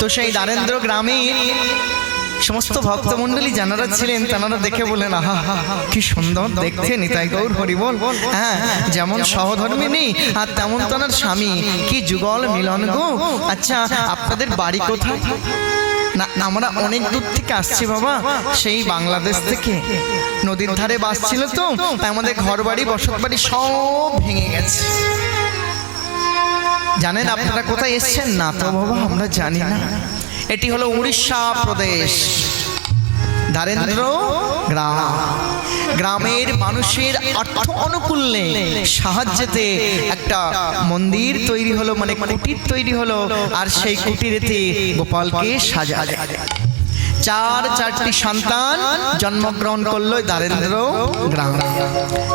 তো সেই দ্বারেন্দ্র গ্রামে সমস্ত ভক্তমণ্ডলী যারা ছিলেন তারা দেখে বলেন, আহা কি সুন্দর দেখতে নিতাই গৌর হরি বল। হ্যাঁ, যেমন সহধর্মিনী আর তেমন তার স্বামী, কি যুগল মিলন গো। আচ্ছা, আপনাদের বাড়ি কোথায়? না, আমরা অনেক দূর থেকে আসছি বাবা, সেই বাংলাদেশ থেকে। নদীর ধারে বাস ছিল তো, তাই আমাদের ঘর বাড়ি বসত বাড়ি সব ভেঙে গেছে। জানেন আপনারা কোথায় এসছেন? না তো বাবা, আমরা জানি না। এটি হলো উড়িষ্যা প্রদেশ, দ্বারেন্দ্র গ্রাম। গ্রামের মানুষের অর্থ অনুকূলে সাহায্যেতে একটা মন্দির তৈরি হলো, মানে কুটির তৈরি হলো। আর সেই কুটিরেতে গোপালকে সাজালে। চারটি সন্তান জন্মগ্রহণ করলো দ্বারেন্দ্র গ্রামে।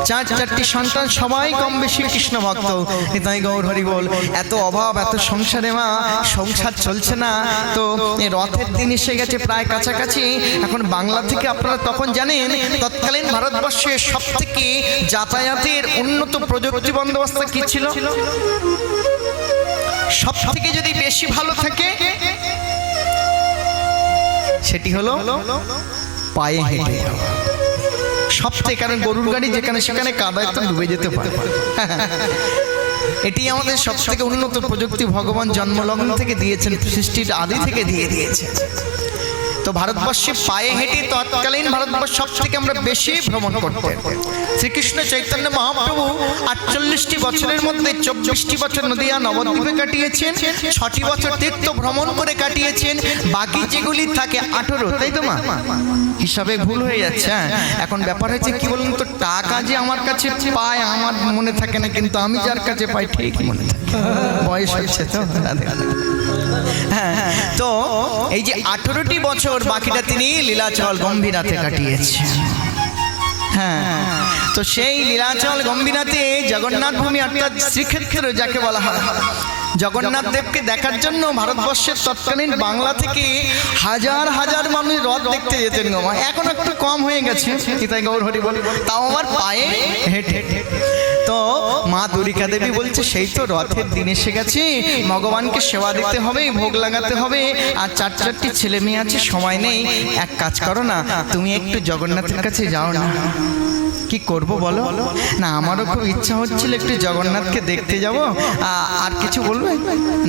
চারটি সন্তান সবাই কম বেশি কৃষ্ণ ভক্ত। নিতাই গৌর হরি বল। এত অভাব, এত সংসারে মা, সংসার চলছে না। তো রথের দিন এসে গেছে প্রায় কাছাকাছি। এখন বাংলা থেকে আপনারা তখন জানেন, তৎকালীন ভারতবর্ষের সব থেকে যাতায়াতের উন্নত প্রযুক্তি বন্দোবস্ত কি ছিল? সব থেকে যদি বেশি ভালো থাকে সেটি হলো পায়ে হেঁটে সব থেকে। কারণ গরুর গাড়ি যেখানে সেখানে কাদায় তো ডুবে যেতে পারে। এটি আমাদের সব থেকে উন্নত প্রযুক্তি ভগবান জন্মলগ্ন থেকে দিয়েছেন, সৃষ্টির আদি থেকে দিয়ে দিয়েছে। তো ভারতবর্ষে পায়ে হেঁটে তৎকালীন ভারতবর্ষ সব থেকে আমরা বেশি ভ্রমণ করতেন। শ্রীকৃষ্ণ চৈতন্য মহাপ্রভু 48টি বছরের মধ্যে 24টি বছর নদিয়া নবদ্বীপে কাটিয়েছেন, 6টি বছর তীর্থ ভ্রমণ করে কাটিয়েছেন। বাকি যেগুলি থাকে 18, তাই তো মা? হিসাবে ভুল হয়ে যাচ্ছে। এখন ব্যাপার হয়েছে কি বলুন তো, টাকা যে আমার কাছে পায় আমার মনে থাকে না, কিন্তু আমি যার কাছে পাই ঠিক মনে থাকে। বয়স হচ্ছে তো। হ্যাঁ, তো এই যে 18টি বছর বাকিটা তিনি লীলাচল গম্ভীরাতে কাটিয়েছেন। হ্যাঁ, তো সেই লীলাচল গম্ভীরাতে জগন্নাথ ভূমি অর্থাৎ শ্রীক্ষেত্র যাকে বলা হয়, জগন্নাথ দেবকে দেখার জন্য ভারতবর্ষের তৎকালীন বাংলা থেকে হাজার হাজার মানুষ রথ দেখতে যেতেন গো। এখন একটু কম হয়ে গেছে, নিতাই গৌর হরি বল। তাও আমার পায়ে হেঁটে। তো মা দুর্গা দেবী বলছে, সেই তো রথের দিন এসে গেছে, ভগবানকে সেবা দিতে হবে, ভোগ লাগাতে হবে। আর চারটি ছেলে মেয়ে আছে, সময় নেই। এক কাজ করো না, তুমি একটু জগন্নাথের কাছে যাও না। কি করব বলো? না, আমারও খুব ইচ্ছা হচ্ছিল একটু জগন্নাথকে দেখতে যাব। আর কিছু বলবে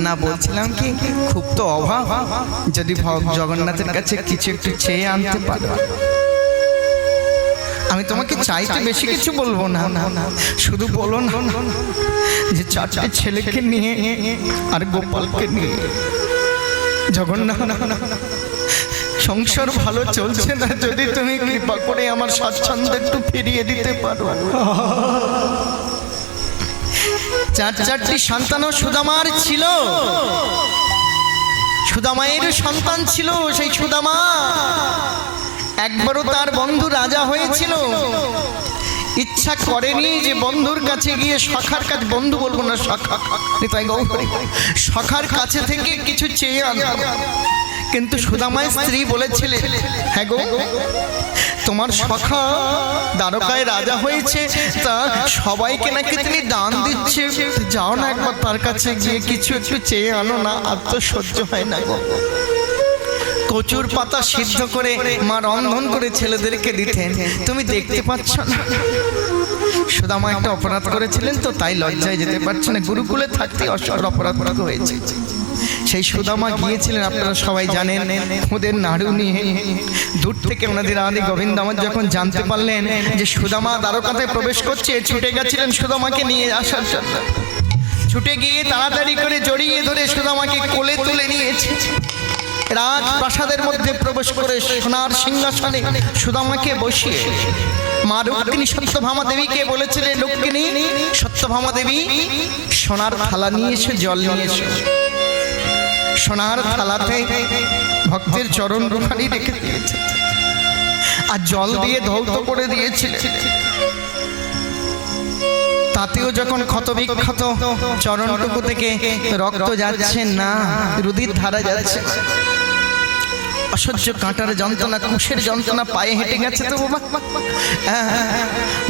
না? বলছিলাম কি, খুব তো অভাব, যদি জগন্নাথের কাছে কিছু একটু চেয়ে আনতে পারো। আমি তোমাকে চাইতে বেশি কিছু বলবো না, শুধু বলো না যে 4টি ছেলেকে নিয়ে আর গোপালকে নিয়ে জগন্নাথ, সংসার ভালো চলছে না, যদি তুমি কৃপা করে আমার স্বাচ্ছন্দ্য একটু ফিরিয়ে দিতে পারো। 4টি সন্তানও সুদামার ছিল, সুদামায়ের সন্তান ছিল। সেই সুদামা একবারও তার বন্ধু রাজা হয়েছিল, ইচ্ছা করেনি যে বন্ধুর কাছে গিয়ে সখার কাছে, বন্ধু বলবো না, সখার কাছে থেকে কিছু চেয়ে আনতাম। কিন্তু সুদামার স্ত্রী বলেছিলেন, হ্যাঁ গো, তোমার সখা দ্বারকায় রাজা হয়েছে, তা সবাইকে নাকি তিনি দান দিচ্ছে, যাও না একবার তার কাছে গিয়ে কিছু একটু চেয়ে আনো না, আর তো সহ্য হয় না গো। কচুর পাতা সিদ্ধ করে মা রন্ধন করে ছেলেদেরকে দিতেন, তুমি দেখতে পাচ্ছ না? সুদামা একটা অপরাধ করেছিলেন তো, তাই লজ্জায় যেতে পারছে না, গুরুকুলে থাকতে অপরাধ হয়েছে। সেই সুদামা গিয়েছিলেন, আপনারা সবাই জানেন, ওদের নাড়ু নিয়ে। দূর থেকে ওনাদের আদি গোবিন্দ আমার যখন জানতে পারলেন যে সুদামা দ্বারকাতে প্রবেশ করছে, ছুটে গেছিলেন সুদামাকে নিয়ে আসার জন্য। ছুটে গিয়ে তাড়াতাড়ি করে জড়িয়ে ধরে সুদামাকে কোলে তুলে নিয়েছে। রাজপ্রাসাদের মধ্যে প্রবেশ করে সোনার সিংহাসনে সুদামাকে বসিয়ে মা রুক্মিণী সত্যভামা দেবীকে বলেছিলেন, রুক্মিণী, সত্যভামা দেবী, সোনার থালা নিয়ে এসে জল নিয়ে এসো। সোনার থালাতে ভক্তের চরণ রুখানি রেখে দিয়েছে আর জল দিয়ে ধৌত করে দিয়েছিল। তাতেও যখন ক্ষত বিক্ষত চরণটুকু থেকে রক্ত যাচ্ছে না, রুধির ধারা যাচ্ছে, অসহ্য কাঁটার যন্ত্রণা, কুশের যন্ত্রণা, পায়ে হেঁটে গেছে তো বাবা।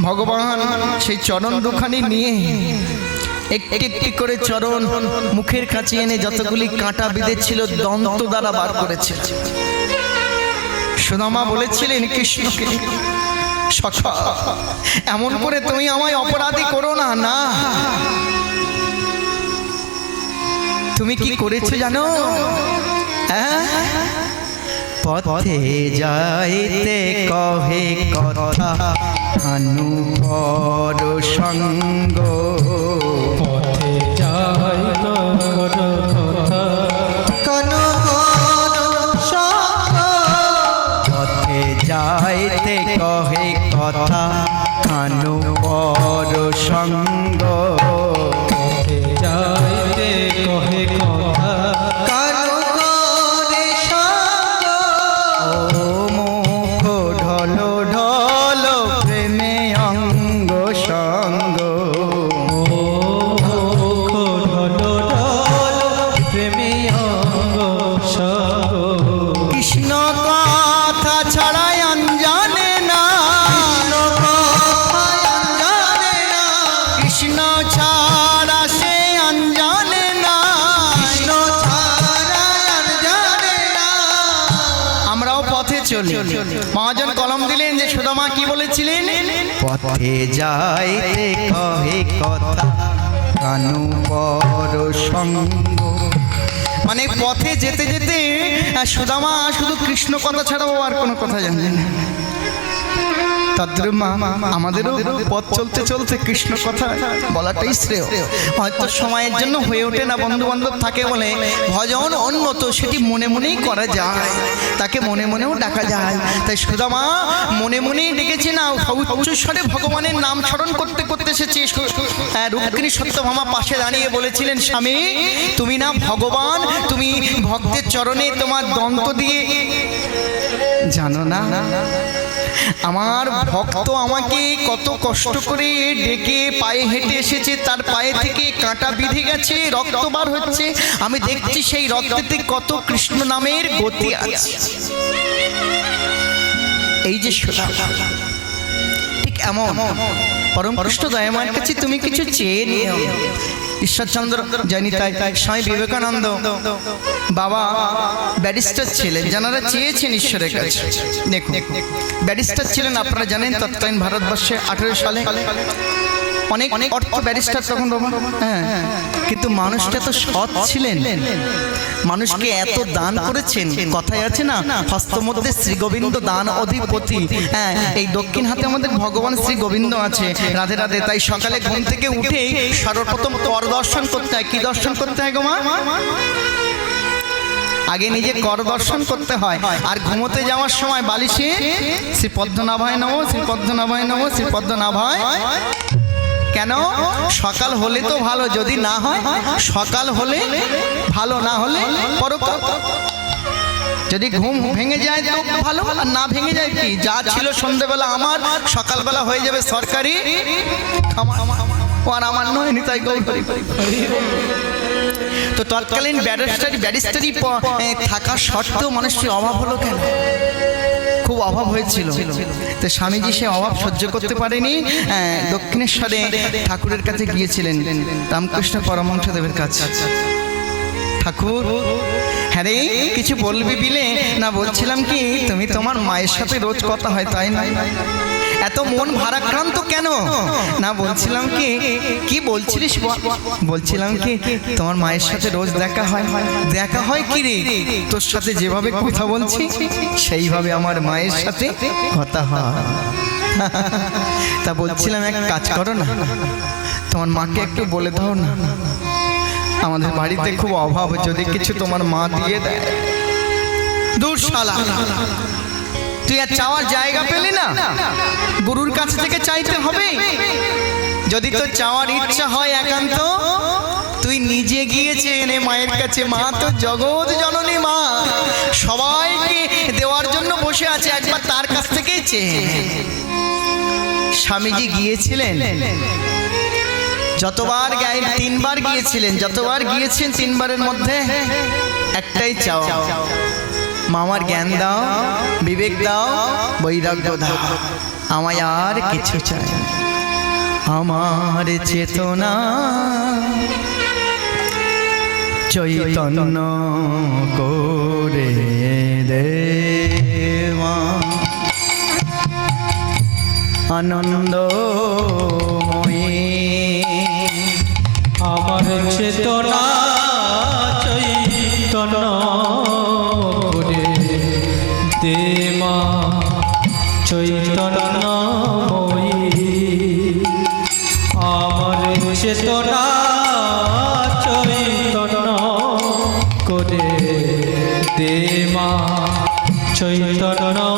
ভগবান সেই চরণ দুখানি নিয়ে একটি একটি করে চরণ মুখের কাছে এনে যতগুলি কাঁটা বিঁধেছিল দন্ত দ্বারা বার করেছিল। সুদামা বলেছিলেন কৃষ্ণকে, সখা এমন করে তুমি আমায় অপরাধী করো না। না, তুমি কি করেছো জানো? পথে যাইতে কহে কথা অনুপর সঙ্গ, পথে যাইতে কথা পথে যাইতে কহে কথা অনুপর সঙ্গ, পথে যাইতে কহে কথা মুখ ঢলো ঢলো প্রেমে অঙ্গ সঙ্গ, ঢলো প্রেমে অঙ্গ সঙ্গ। কৃষ্ণ কথা ছাড়াই অঞ্জানে না, কৃষ্ণ ছাড়া সে অঞ্জানে না, আমরাও পথে চলি। মহাজন কলম দিলেন যে সুদামা কি বলেছিলেন? পথে যাইতে কহে কথা অনুপর সঙ্গ, মানে পথে যেতে যেতে সুদামা শুধু কৃষ্ণ কথা ছাড়াও আর কোনো কথা জানেন না। তদ্রূপ আমাদেরও পথ চলতে চলতে কৃষ্ণ কথা বলাটাই শ্রেয়। হয়তো সময়ের জন্য হয়ে ওঠে না, বন্ধু বান্ধব থাকে বলে ভজন উন্নত সেটি মনে মনেই করা যায়, তাকে মনে মনেও ডাকা যায়। তাই সুদামা মনে মনেই ডেকেছে না, উচ্চস্বরে ভগবানের নাম স্মরণ করতে করতে এসেছে। রুক্মিণী সত্যভামা পাশে দাঁড়িয়ে বলেছিলেন, স্বামী তুমি না ভগবান, তুমি ভক্তের চরণে তোমার দন্ত দিয়ে জানো না আমার ভক্ত আমাকে কত কষ্ট করে ডেকে পায়ে হেঁটে এসেছে, তার পায়ে থেকে কাঁটা বিঁধে গেছে, রক্ত বার হচ্ছে, আমি দেখছি সেই রক্তেতে কত কৃষ্ণ নামের গতি আছে। এই যে ঠিক এমন পরম কৃষ্ণ দয়াময়ের কাছে তুমি কিছু চেয়ে নিও। ঈশ্বরচন্দ্র জানি তাই স্বামী বিবেকানন্দ বাবা ব্যারিস্টার ছিলেন, যারা চেয়েছেন ঈশ্বরের কাছে। দেখুন ব্যারিস্টার ছিলেন, আপনারা জানেন তৎকালীন ভারতবর্ষে 18 সালে অনেক অর্থ ব্যারিস্টার তখন বাবা, হ্যাঁ, কিন্তু মানুষটা তো সৎ ছিলেন, মানুষকে এত দান করেছেন। কথায় আছে না, হস্ত মধ্যে শ্রী গোবিন্দ দান অধিপতি। হ্যাঁ, এই দক্ষিণ হাতে আমাদের ভগবান শ্রী গোবিন্দ আছে, রাধে রাধে। তাই সকালে ঘুম থেকে উঠেই সর্বপ্রথম কর দর্শন করতে হয়। কি দর্শন করতে হয় গো মা? আগে নিজে কর দর্শন করতে হয়, আর ঘুমোতে যাওয়ার সময় বালিশে শ্রী পদ্মনাভায় নমঃ, শ্রী পদ্মনাভায় নমঃ, শ্রী পদ্মনাভায়। কেন? সকাল হলে তো ভালো, যদি না হয় সকাল হলে ভালো, না হলে পরকাল। যদি ঘুম ভেঙে যায় তো ভালো, আর না ভেঙে যায় কি, যা ছিল সন্ধ্যেবেলা আমার সকালবেলা হয়ে যাবে সরকারি, আর আমার নয় নিতাই গৌর। তো তৎকালীন ব্যারিস্টারি থাকা সত্ত্বেও মানুষটির অভাব হলো কেন? খুব অভাব হয়েছিল। তো স্বামীজি সে অভাব সহ্য করতে পারেনি, দক্ষিণেশ্বরে ঠাকুরের কাছে গিয়েছিলেন, রামকৃষ্ণ পরমহংসদেবের কাছে। ঠাকুর, হ্যাঁ রে কিছু বলবি বিলে? না, বলছিলাম কি তুমি তোমার মায়ের সাথে রোজ কথা হয় তাই না, এত মন ভারাক্রান্ত কেন? না, বলছিলাম কি বলছিলিস? বলছিলাম কি তোমার মায়ের সাথে রোজ দেখা হয়। দেখা হয় কি রে? তোর সাথে যেভাবে কথা বলছি সেইভাবে আমার মায়ের সাথে কথা হয়। তা বলছিলাম এক কাজ করো না, তোমার মাকে একটু বলে দাও না, আমাদের বাড়িতে খুব অভাব, যদি কিছু তোমার মা দিয়ে দেয়। দূর শালা, তুই আর চাওয়ার জায়গা পেলি না, গুরুর কাছ থেকে চাইতে হবে। যদি তোর চাওয়ার ইচ্ছা হয় একান্ত, তুই নিজে গিয়ে চেয়ে নে মায়ের কাছে। মা তো জগৎ জননী, মা সবাইকে দেওয়ার জন্য বসে আছে, একবার তার কাছ থেকেই চেয়ে। স্বামীজি গিয়েছিলেন, যতবার 3বার গিয়েছিলেন, যতবার গিয়েছেন 3বারের মধ্যে একটাই চাওয়া, মামার জ্ঞান দাও, বিবেক দাও, বৈরাগ্য দাও, আমায় আর কিছু চাই। আমার চেতনা চৈতন্য করে দেওয়া আনন্দময়ী আমার চেতনা চৈতন্য করে দে মা চৈতন্যময়ী আমার চেতনা চৈতন্য করে দে মা চৈতন্যময়ী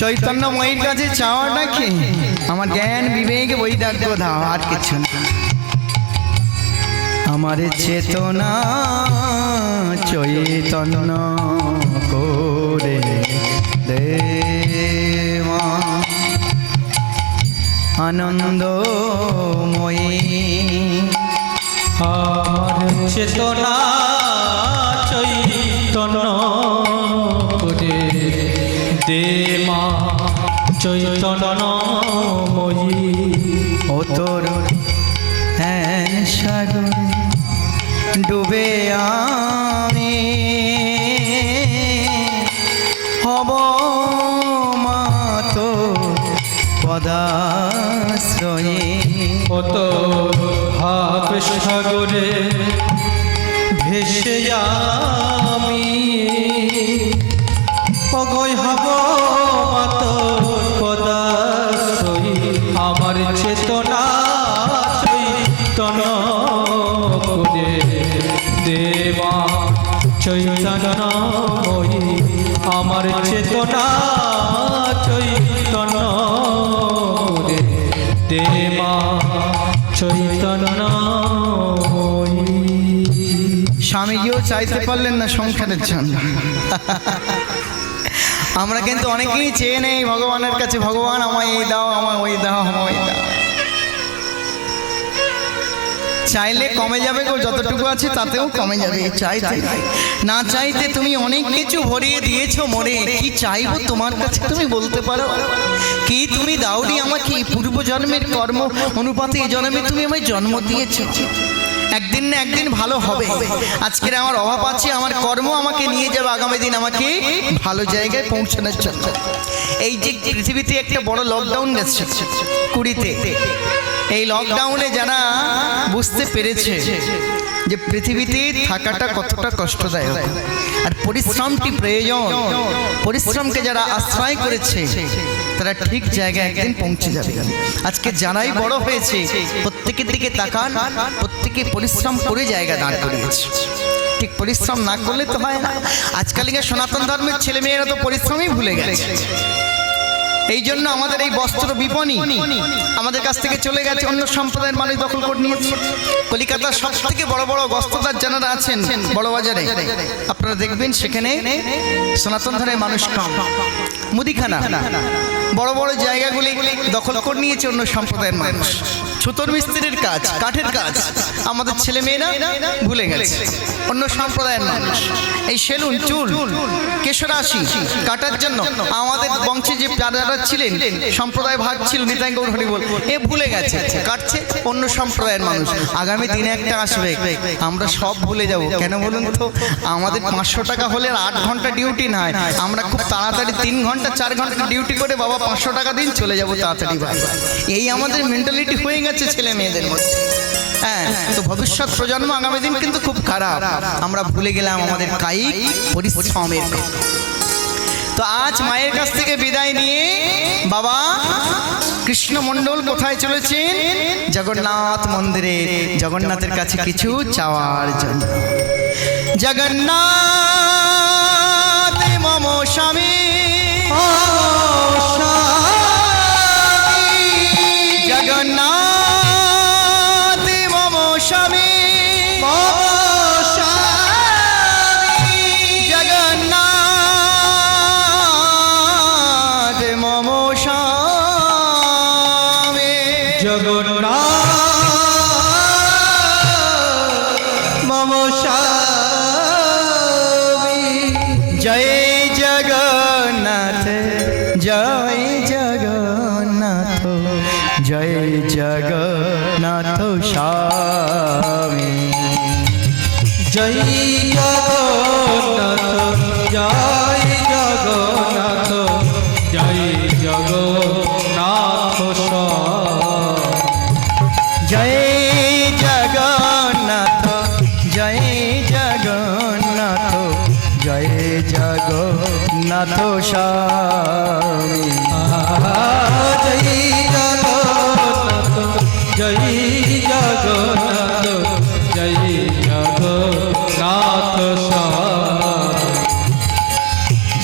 চৈতন্যময়ীর কাছে চাওয়াটা কি? আমার জ্ঞান বিবেক বৈরাগ্য দাও, আর কিছু না। আমার চেতনা চৈতন্য করে দেওয়া আনন্দময়ী আর চেতনা চৈতন্য করে দে মা চৈতন্যময়ী ও তোর সাগরে ডুবে আমি হব মাতো পদাশ্রয়ে কত ভাব সাগরে ভেসে আমি অগয় হব মাত পদাশ্রয়ী আমার চেতনা চৈতন্য করে দেবা চৈতন্যময়ী আমার চেতনা চৈতন্য করে দেবা চৈতন্যময়ী স্বামীজিও চাইতে পারলেন না সংসারের জন্য। আমরা কিন্তু অনেকেই চেয়ে নেই ভগবানের কাছে, ভগবান আমায় এই দাও, আমায় ওই দাও, আমায় ওই দাও। চাইলে কমে যাবে গো, যতটুকু আছে তাতেও কমে যাবে। চাইতে না চাইতে তুমি অনেক কিছু ভরিয়ে দিয়েছো মরে, কি চাইবো তোমার কাছে তুমি বলতে পারো? কি তুমি দাওনি আমাকে? পূর্ব জন্মের কর্ম অনুপাতে এই জন্মে তুমি আমায় জন্ম দিয়েছো। একদিন না একদিন ভালো হবে। আজকের আমার অভাব আছে, আমার কর্ম আমাকে নিয়ে যাবে আগামী দিন আমাকে ভালো জায়গায় পৌঁছানোর জন্য। এই যে পৃথিবীতে একটা বড় লকডাউন গেছে 20-তে, এই লকডাউনে যারা বুঝতে পেরেছে যে পৃথিবীতে থাকাটা কতটা কষ্টদায়ক আর পরিশ্রমটি প্রয়োজন, পরিশ্রমকে যারা আশ্রয় করেছে তারা ঠিক জায়গায় একদিন পৌঁছে যাবে। আজকে যারাই বড় হয়েছে প্রত্যেকের দিকে তাকান, প্রত্যেকে পরিশ্রম করে জায়গা দাঁড় করিয়েছে। ঠিক পরিশ্রম না করলে তো হয় না। আজকালকার সনাতন ধর্মের ছেলেমেয়েরা তো পরিশ্রমই ভুলে গেছে। এই জন্য আমাদের এই বস্ত্র বিপণী আমাদের কাছ থেকে চলে গেছে, অন্য সম্প্রদায়ের মানুষ দখল করে নিয়েছে। কলিকাতার সব থেকে বড় বড় বস্ত্রদার যারা আছেন বড় বাজারে, আপনারা দেখবেন সেখানে সনাতন ধর্মের মানুষ কম। মুদিখানা বড় বড় জায়গাগুলি দখল করে নিয়েছে অন্য সম্প্রদায়ের মানুষ। ছুতোর মিস্ত্রির কাজ, কাঠের কাজ আমাদের ছেলে মেয়েরা ভুলে গেছে। অন্য সম্প্রদায়ের মানুষ এই সেলুন, চুল, কেশরাশি কাটার জন্য আমাদের বংশে যে যারা ছিলেন সম্প্রদায় ভাগ ছিল, নিতাই গৌর হরি বল, এ ভুলে গেছে, কাটছে অন্য সম্প্রদায়ের মানুষ। আগামী দিনে একটা আসবে আমরা সব ভুলে যাব। কেন বলুন তো? আমাদের 500 টাকা হলে 8 ঘন্টা ডিউটি নয়, আমরা খুব তাড়াতাড়ি 3 ঘন্টা 4 ঘন্টা ডিউটি করে বাবা 500 টাকা দিন চলে যাব তাড়াতাড়ি বাড়ি। এই আমাদের মেন্টালিটি হয়ে গেছে ছেলে মেয়েদের মধ্যে। হ্যাঁ, তো ভবিষ্যৎ প্রজন্ম আগামী দিন কিন্তু খুব খারাপ। আমরা ভুলে গেলাম আমাদের কায়িক পরিশ্রমের। তো আজ মায়ের কাছ থেকে বিদায় নিয়ে বাবা কৃষ্ণ মণ্ডল কোথায় চলেছেন? জগন্নাথ মন্দিরে, জগন্নাথের কাছে কিছু চাওয়ার জন্য। জগন্নাথ মম স্বামী, জগন্নাথ মম স্বামী, জগন্নাথ মম স্বামী, জগন্নাথ মম স্বামী। জয় জগন্নাথ, জয় জগন্নাথ। জগন্নাথ স্বামী। জয় জগন্নাথ জয় জগন্নাথ জয় জগন্নাথ জয় জগন্নাথ জয় জগন্নাথ জয় জগন্নাথ স্বামী। জয় জগন্নাথ জয় জগন্নাথ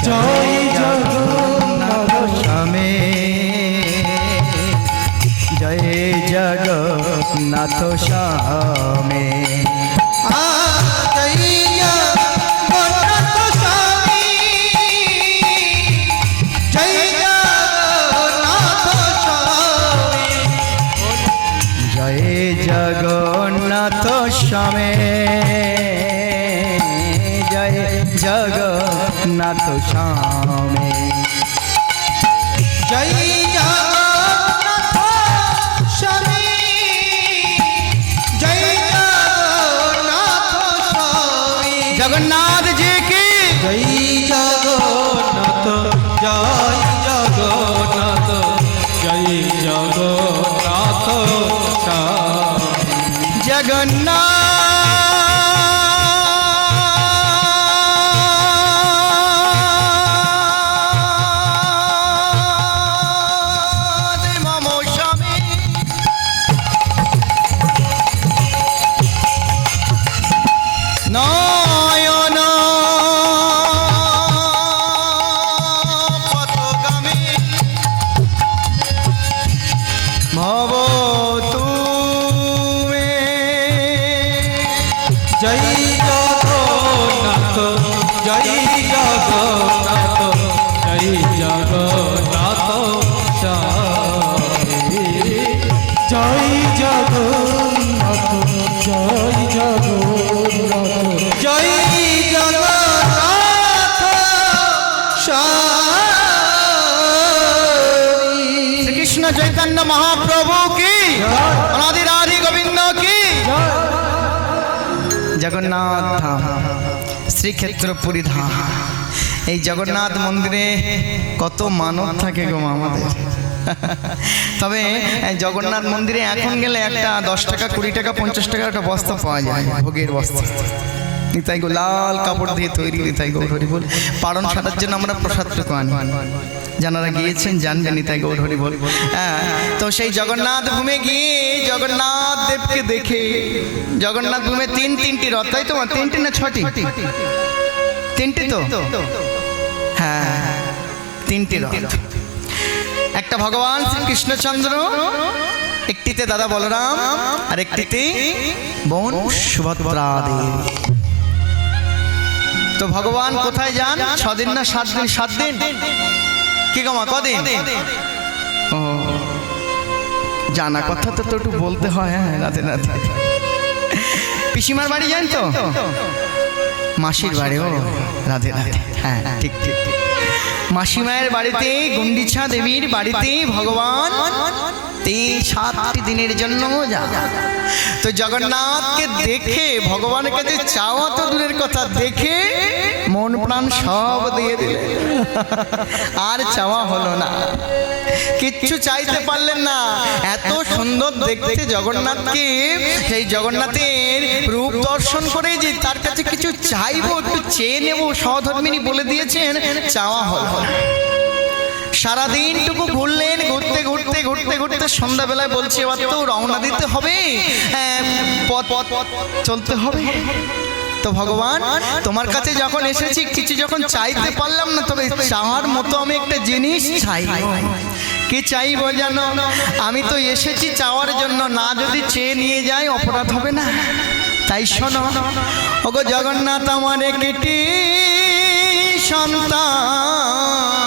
জয় জগন্নাথ স্বামী জয় জগন্নাথ স্বামী। জগন্নাথ স্বামী জয় জগন্নাথ স্বামী। জয় জগন্নাথ স্বামী জয় জগন্নাথ স্বামী। জগন্নাথ জি কি জয় জগন্নাথ জয় জগন্নাথ জয় জগন্নাথ জগন্নাথ মম স্বামী। নয়ন পথগামী ভব তুমি। জয় জগন্নাথ জয় জগন্নাথ জয় জগন্নাথ স্বামী। জয় জগন্নাথ জয় জগন্নাথ জয় জগন্নাথ স্বামী। শ্রীকৃষ্ণ চৈতন্য মহাপ্রভু কি অনাদি রাধি গোবিন্দ কি। জগন্নাথ ধাম শ্রীক্ষেত্র পুরী ধাম। এই জগন্নাথ মন্দিরে কত মানব থাকে গো আমাদের। তবে জগন্নাথ মন্দিরে এখন গেলে একটা 10 টাকা 20 টাকা 50 টাকা একটা বস্তা পাওয়া যায়, ভোগের বস্তা। নিতাই গো লাল কাপড় দিয়ে তৈরি নিতাই গৌর হরি বল। পালন সাটার জন্য আমরা প্রসাদটুকু আনি, যারা গিয়েছেন জানবেন নিতাই গৌর হরি বল। হ্যাঁ, তো সেই জগন্নাথ ভূমে গিয়ে জগন্নাথ দেবকে দেখে, জগন্নাথ ভূমে তিনটি রথ, তাই তো? 3টি না 6টি? 3টি তো। হ্যাঁ, 3টি রথ। একটা ভগবান শ্রী কৃষ্ণচন্দ্র, একটিতে দাদা বলরাম, আর একটিতে বোন সুভদ্রা দেবী। তো ভগবান কোথায় যান? 6 দিন না 7 দিন? 7 দিন কি গো মা, কদিন? ও জানা কথা তো একটু বলতে হয়। হ্যাঁ, রাতে রাতে পিসিমার বাড়ি যান তো, মাসির বাড়ি। ও রাধে রাধে। হ্যাঁ, ঠিক ঠিক ঠিক। মাসিমায়ের বাড়িতে, গুন্ডিছা দেবীর বাড়িতে ভগবান 7টি দিনের জন্য যান। তো জগন্নাথকে দেখে ভগবানের কাছে চাওয়া তো দূরের কথা, দেখে মন প্রাণ সব দিয়ে দিলেন। আর চাওয়া হলো না, কিচ্ছু চাইতে পারলেন না। এত সুন্দর দেখতে জগন্নাথকে, সেই জগন্নাথের রূপ দর্শন করে যে তার কাছে কিছু চাইবো, একটু চেয়ে নেবো, সহধর্মিনী বলে দিয়েছেন, চাওয়া হলো না। সারাদিনটুকু ঘুরলেন, ঘুরতে ঘুরতে ঘুরতে ঘুরতে সন্ধ্যাবেলায় বলছে এবার তো রওনা দিতে হবে, পথ চলতে হবে। তো ভগবান তোমার কাছে যখন এসেছি, কিছু যখন চাইতে পারলাম না, তবে চাওয়ার মতো আমি একটা জিনিস চাই। কি চাইবো জানো? আমি তো এসেছি চাওয়ার জন্য, না যদি চেয়ে নিয়ে যাই অপরাধ হবে না? তাই শোনো ওগো জগন্নাথ, আমার একটি সন্তান।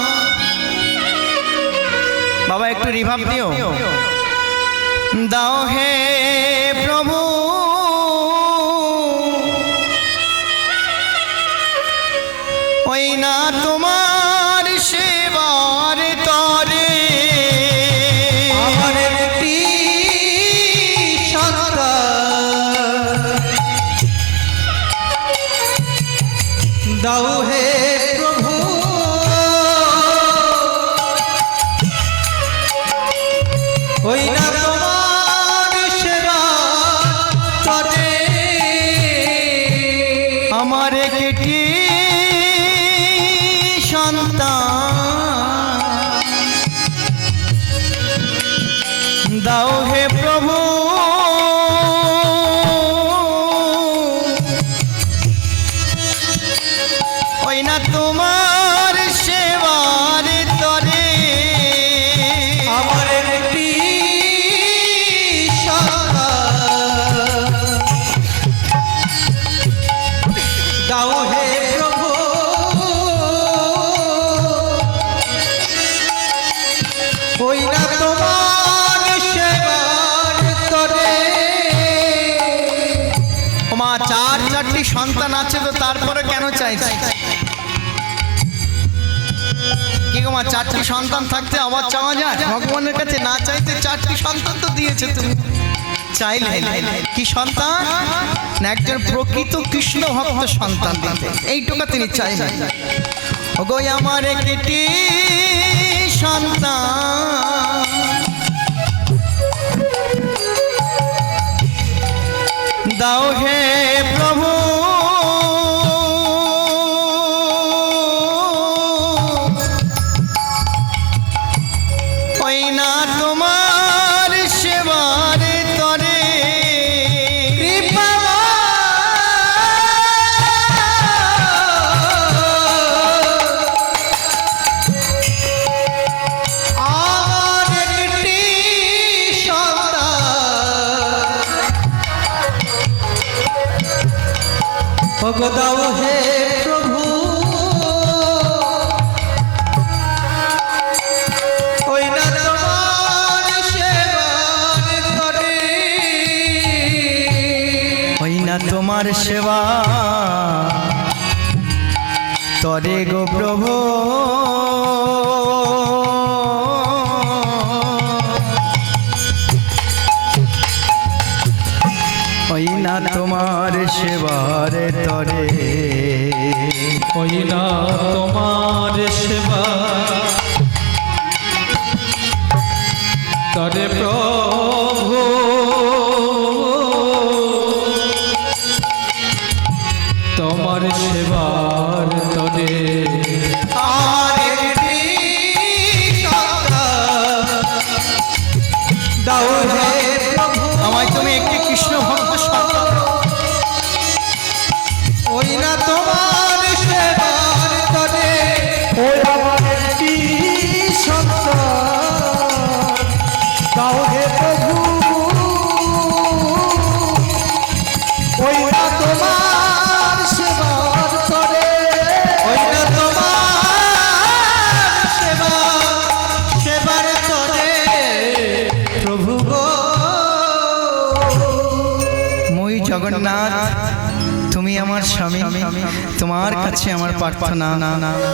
বাবা একটু রিভাব দিও, দাও হে প্রভু, ওই না তোমার সেবার তরে আমার একটি দাও হে প্রভু ওই না তোমার সেবা করে আমার একটি সন্তান দাও হে প্রভু ওই না তোমার সেবার তরে আমার একটি সন্তান দাও হে প্রভু ওই না তোমার সেবার তরে ও মা চারটি সন্তান আছে তো তারপরে কেন চাইছি কি গো মা চারটি সন্তান থাকতে আবার চাওয়া যায় ভগবানের কাছে না চাইতে চারটি সন্তান তো দিয়েছে তুমি চাইলে কি সন্তান না একজন প্রকৃত কৃষ্ণ ভক্ত সন্তান দিতে এইটুকু তিনি চাইলেন ওগো আমার একটি সন্তান দাও হে প্রভু ওই না তোমার সেবার তরে আমার একটি সন্তান ওগো দাও হে প্রভু ওই না তোমার সেবার তরে ওই না তোমার সেবা তরে গো প্রভু ওই না তোমার সেবার তরে ওই না তোমার সেবা তরে প্রভু তোমার সেবার তরে আর একটি সন্তান দাও হে প্রভু আমায় তুমি একটি কৃষ্ণ ভক্ত সন্তান ওই না তোমার সেবার তরে ওই আমার একটি সন্তান দাও হে প্রভু ওই না তোমার সেবার তরে ওই না তোমার সেবার তরে প্রভু গো মই জগন্নাথ তুমি আমার স্বামী তোমার কাছে আমার প্রার্থনা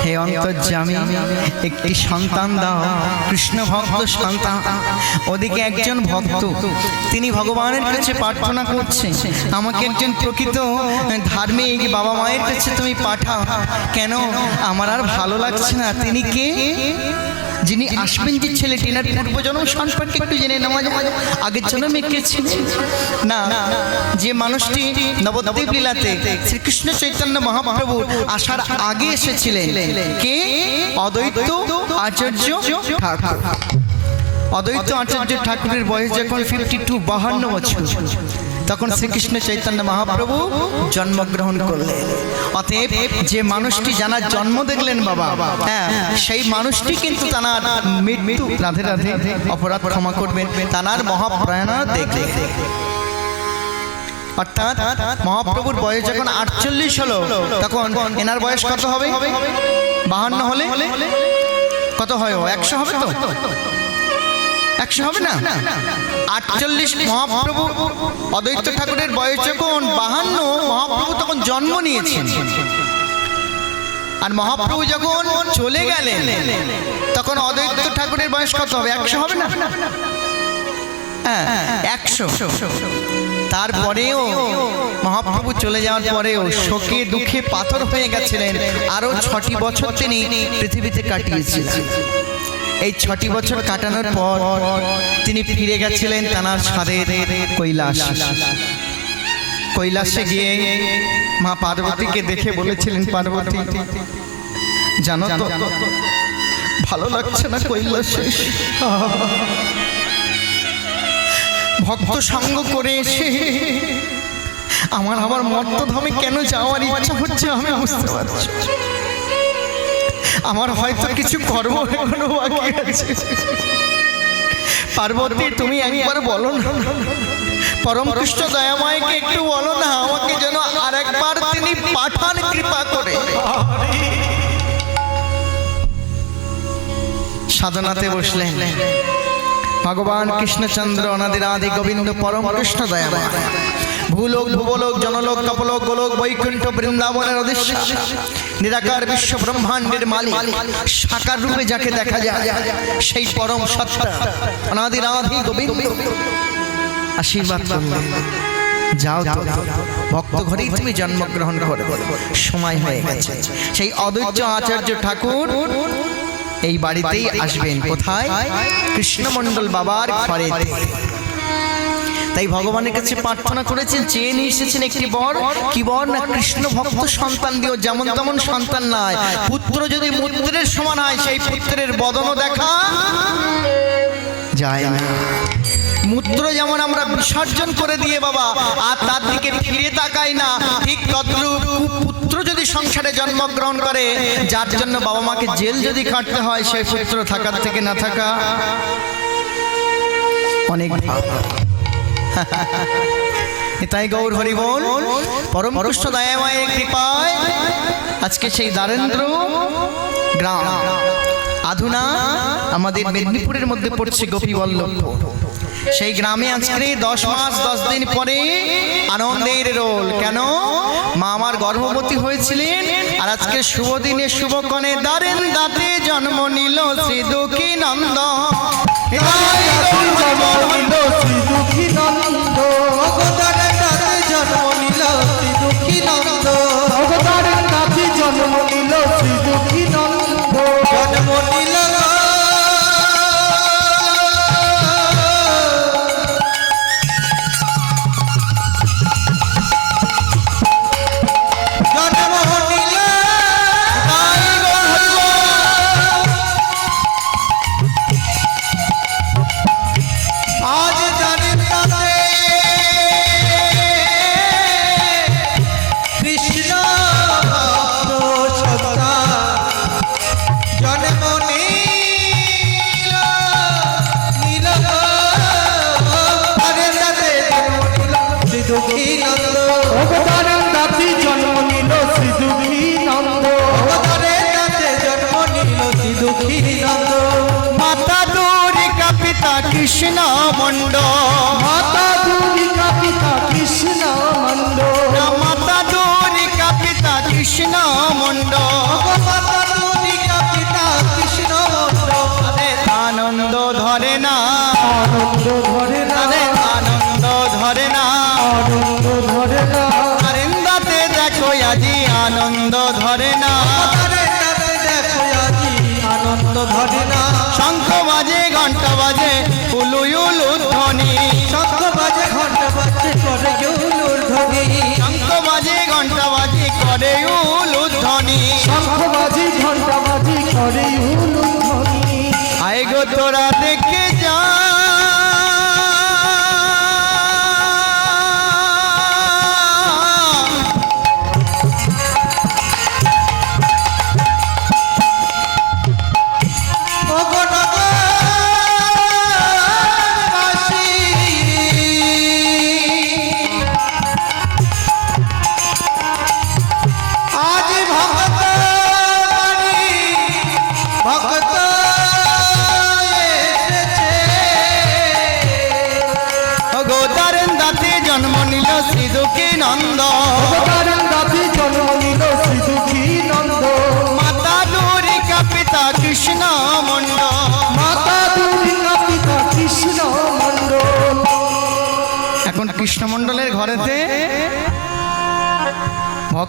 হে অন্তর্যামী একটি সন্তান দাও কৃষ্ণ ভক্ত সন্তান ওদিকে একজন ভক্ত তিনি ভগবানের কাছে প্রার্থনা করছে আমাকে একজন প্রকৃত ধার্মিক বাবা মায়ের কাছে তুমি পাঠাও কেন আমার আর ভালো লাগছে না তিনি কে যিনি আসবেন যে ছেলেটি না পূর্বজন্ম সম্পর্কে একটু জেনে নেওয়া যায় আগের জন্মে কে ছিলেন না যে মানুষটি নবদ্বীপ লীলাতে শ্রীকৃষ্ণ চৈতন্য মহাপ্রভু আসার আগে এসেছিলেন কে অদ্বৈত আচার্য ঠাকুর অদ্বৈত আচার্য ঠাকুরের বয়স যখন 52 52 বছর তখন শ্রীকৃষ্ণ চৈতন্য মহাপ্রভু জন্মগ্রহণ করলেন অতএব যে মানুষটি জানার জন্ম দেখলেন বাবা হ্যাঁ সেই মানুষটি কিন্তু তানার মৃত্যু রাধে রাধে অপরাধ ক্ষমা করবেন তানার মহাপ্রয়াণ দেখলেন অর্থাৎ মহাপ্রভুর বয়স যখন 48 হলো তখন এনার বয়স কত হবে 52 হলে কত হয় 100 হবে তো 100 হবে না 48 মহাপ্রভু অদ্বৈত ঠাকুরের বয়স যখন 52 মহাপ্রভু তখন জন্ম নিয়েছেন আর মহাপ্রভু যখন চলে গেলেন তখন অদ্বৈত ঠাকুরের বয়স কত হবে 100 হবে না হ্যাঁ 100 তারপরেও মহাপ্রভু চলে যাওয়ার পরেও শোকে দুঃখে পাথর হয়ে গেছিলেন। আরো 6টি বছর তিনি পৃথিবীতে কাটিয়েছিলেন। এই 6টি বছর কাটানোর পর তিনি ফিরে গেছিলেন তানার স্বাদের কৈলাসে গিয়ে মা পার্বতীকে দেখে বলেছিলেন, পার্বতী জানো তো ভালো লাগছে না কৈলাসে, ভক্ত সঙ্গ করে এসে আমার আবার মর্তধামে কেন যাওয়ার ইচ্ছা হচ্ছে আমি বুঝতে পারছি। আমার হয়তো কিছু কর্ম এখনো বাকি আছে। পার্বতী তুমি একবার বলো না, পরম কৃষ্ণ দয়াময়কে একটু বলো না আমাকে যেন আরেকবার তিনি পাঠান কৃপা করে। সাধনাতে বসলেন ভগবান কৃষ্ণচন্দ্র অনাদির আদি গোবিন্দ পরম কৃষ্ণ দয়াময়, ভূলোক ভুবলোক জনলোক কপলোক গোলোক বৈকুণ্ঠ বৃন্দাবনের অধিষ্ঠাতা, নিরাকার বিশ্ব ব্রহ্মাণ্ডের মালিক, সাকার রূপে যাকে দেখা যায় সেই পরম সত্তা অনাদির আদি গোবিন্দ আশীর্বাদ করলেন, যাও তো ভক্ত ঘরেই তুমি জন্মগ্রহণ করো, সময় হয়ে গেছে। সেই অদ্বৈত আচার্য ঠাকুর এই বাড়িতেই আসবেন। কোথায়? কৃষ্ণমণ্ডল বাবার ঘরে। তাই ভগবানের কাছে প্রার্থনা করেছেন, চেয়ে নিয়ে এসেছেন একটি বর। কি বর? না কৃষ্ণ ভক্ত সন্তান দিও, যেমন তেমন সন্তান নয়। পুত্র যদি মুদ্রের সমান হয় সেই পুত্রের বদনও দেখা যায় না। মূত্র যেমন আমরা বিসর্জন করে দিয়ে বাবা আর তার দিকে ফিরে তাকাই না, ঠিক তদ্রূপ পুত্র যদি সংসারে জন্মগ্রহণ করে, যার জন্য বাবা মাকে জেল যদি কাটতে হয়, সেই পুত্র থাকার থেকে না থাকা অনেক ভালো। তাই গৌর হরি বল, পরম কৃষ্ণ দয়াময়ের কৃপায় আজকে সেই দ্বারেন্দ্র গ্রাম আধুনা আমাদের মেদিনীপুরের মধ্যে পড়ছে গোপীবল্লভপুর। সেই গ্রামে আজকে 10 মাস 10 দিন পরে আনন্দের রোল। কেন? মা আমার গর্ভবতী হয়েছিলেন, আর আজকে শুভ দিনে শুভক্ষণে দারেন্দাতে জন্ম নিল শ্রী দুঃখী নন্দ। কৃষ্ণ মন্ড মাতা দুর্গা পিতা কৃষ্ণ মন্ড, মাতা দুর্গা পিতা কৃষ্ণ মন্ড, মাতা দুর্গা পিতা কৃষ্ণ মন্ড। আনন্দ ধরে না, আনন্দ ধরে না, আনন্দ ধরে না, আনন্দ ধরে না, আরেন্দাতে দেখো আজি আনন্দ ধরে না, দেখো আজি আনন্দ ধরে না। শঙ্খ বাজে ঘন্টা বাজে উলুয়ুলু ধ্বনি, শঙ্খ বাজে ঘন্টা বাজে করে উলুর ধ্বনি, শঙ্খ বাজে ঘন্টা বাজে করে উলু ধ্বনি, শঙ্খ বাজি ঘন্টা বাজি করে উলুধ্বনি। আয় গো তোরা দেখে যা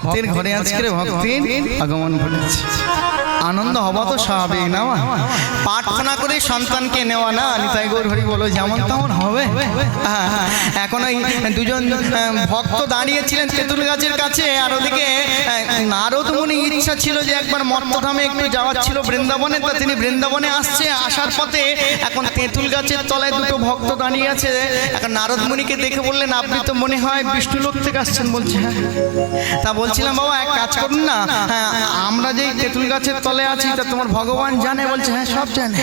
ভক্তের ঘরে আজকে ভক্তির আগমন ঘটেছে। আনন্দ হওয়া তো স্বাভাবিক না? প্রার্থনা করে সন্তানকে নেওয়া না, নিতাই গৌর হরি বলো, যেমন তেমন হবে। এখন ওই দুজন ভক্ত দাঁড়িয়েছিলেন তেঁতুল গাছের কাছে, আর ওদিকে নারদ মুনি ইচ্ছা ছিল যে একবার মর্তধামে একটু যাওয়ার ছিল বৃন্দাবনে, তা তিনি বৃন্দাবনে আসছে, আসার পথে এখন তেঁতুল গাছের তলায় দুটো ভক্ত দাঁড়িয়ে আছে। এখন নারদ মুনিকে দেখে বললেন, আপনি তো মনে হয় বিষ্ণুলোক থেকে আসছেন। বলছে হ্যাঁ। তা বলছিলাম বাবা এক কাজ করুন না, আমরা যে তেঁতুল গাছের তলে আছি তা তোমার ভগবান জানে? বলছে হ্যাঁ সব জানে।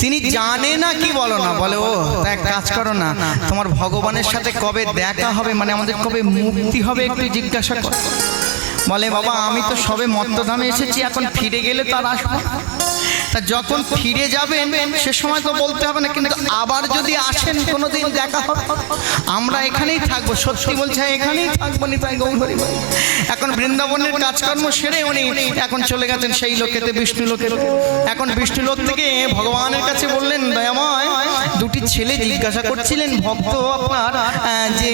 তিনি জানে না কি বলো না? বলে ও তা এক কাজ করো না, তোমার ভগবানের সাথে কবে দেখা হবে, মানে আমাদের কবে মুক্তি হবে একটু জিজ্ঞাসা করো। বলে বাবা আমি তো সবে মর্তধামে এসেছি, এখন ফিরে গেলে তার আসবো। তা যখন ফিরে যাবেন সে সময় তো বলতে হবে না, কিন্তু আবার যদি আসেন কোনোদিন দেখা হবে, আমরা এখানেই থাকবো। সত্যি বলছে এখানেই থাকবো। নিতাই গৌর হরি বল। এখন বৃন্দাবনের কাজকর্ম সেরে উনি এখন চলে গেছেন সেই লোকেতে, বিষ্ণু লোকের। এখন বিষ্ণু লোক থেকে ভগবানের কাছে বললেন, দয়াময় দুটি ছেলে জিজ্ঞাসা করছিলেন ভক্ত আপনার যে